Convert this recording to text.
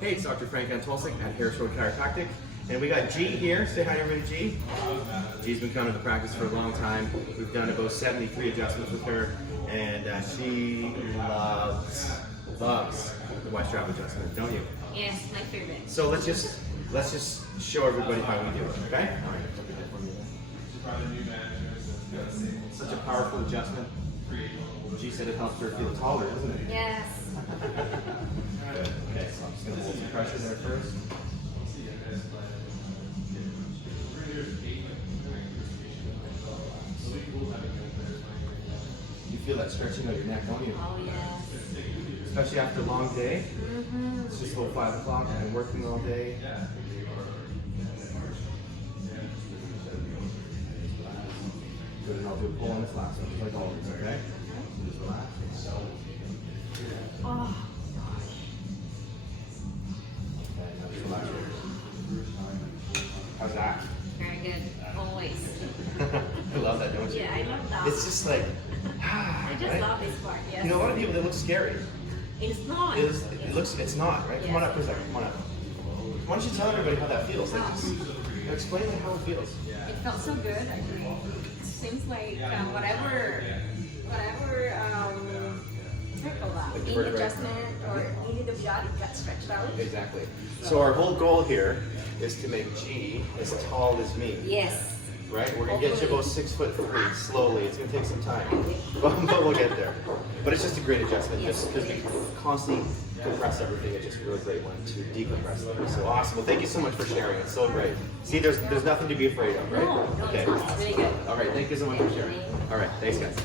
Hey, it's Dr. Frank Antolcic at Harris Road Chiropractic, and we got G here. Say hi to everybody, G. G's been coming to the practice for a long time. We've done about 73 adjustments with her, and she loves the West Drop adjustment, don't you? Yes, my favorite. So let's just show everybody how we do it, okay? All right. Such a powerful adjustment. G said it helps her feel taller, doesn't it? Yes. Okay, so I'm just going to hold some pressure there first. You feel that stretching of your neck, don't you? Oh, yes. Especially after a long day. Mm-hmm. It's just about 5 o'clock and I'm working all day. Good, and I'll do a pull on this last one, just like always, okay? Just relax. Oh, Okay, now just relax. How's that? very good. Always. I love that, don't you? Yeah, I love that. It's just like, I just right? love this part, yes. You know, a lot of people, they look scary. It's not. It's not, right? Come on up for a second, come on up. Why don't you tell everybody how that feels? Like, just explain like how it feels. It felt so good. It seems like whatever circle that, Like any vertebrae. adjustment or any of the blood, it got stretched out. Exactly. So our whole goal here is to make G as tall as me. Yes. Right? We're gonna get you about 6'3" slowly. It's gonna take some time, but we'll get there. But it's just a great adjustment, Yes, just because we constantly compress everything. It's just a really great one to decompress things. So awesome. Well, thank you so much for sharing. It's so great. See, there's nothing to be afraid of, right? No, Okay. it's really good. All right. Thank you so much for sharing. All right. Thanks, guys.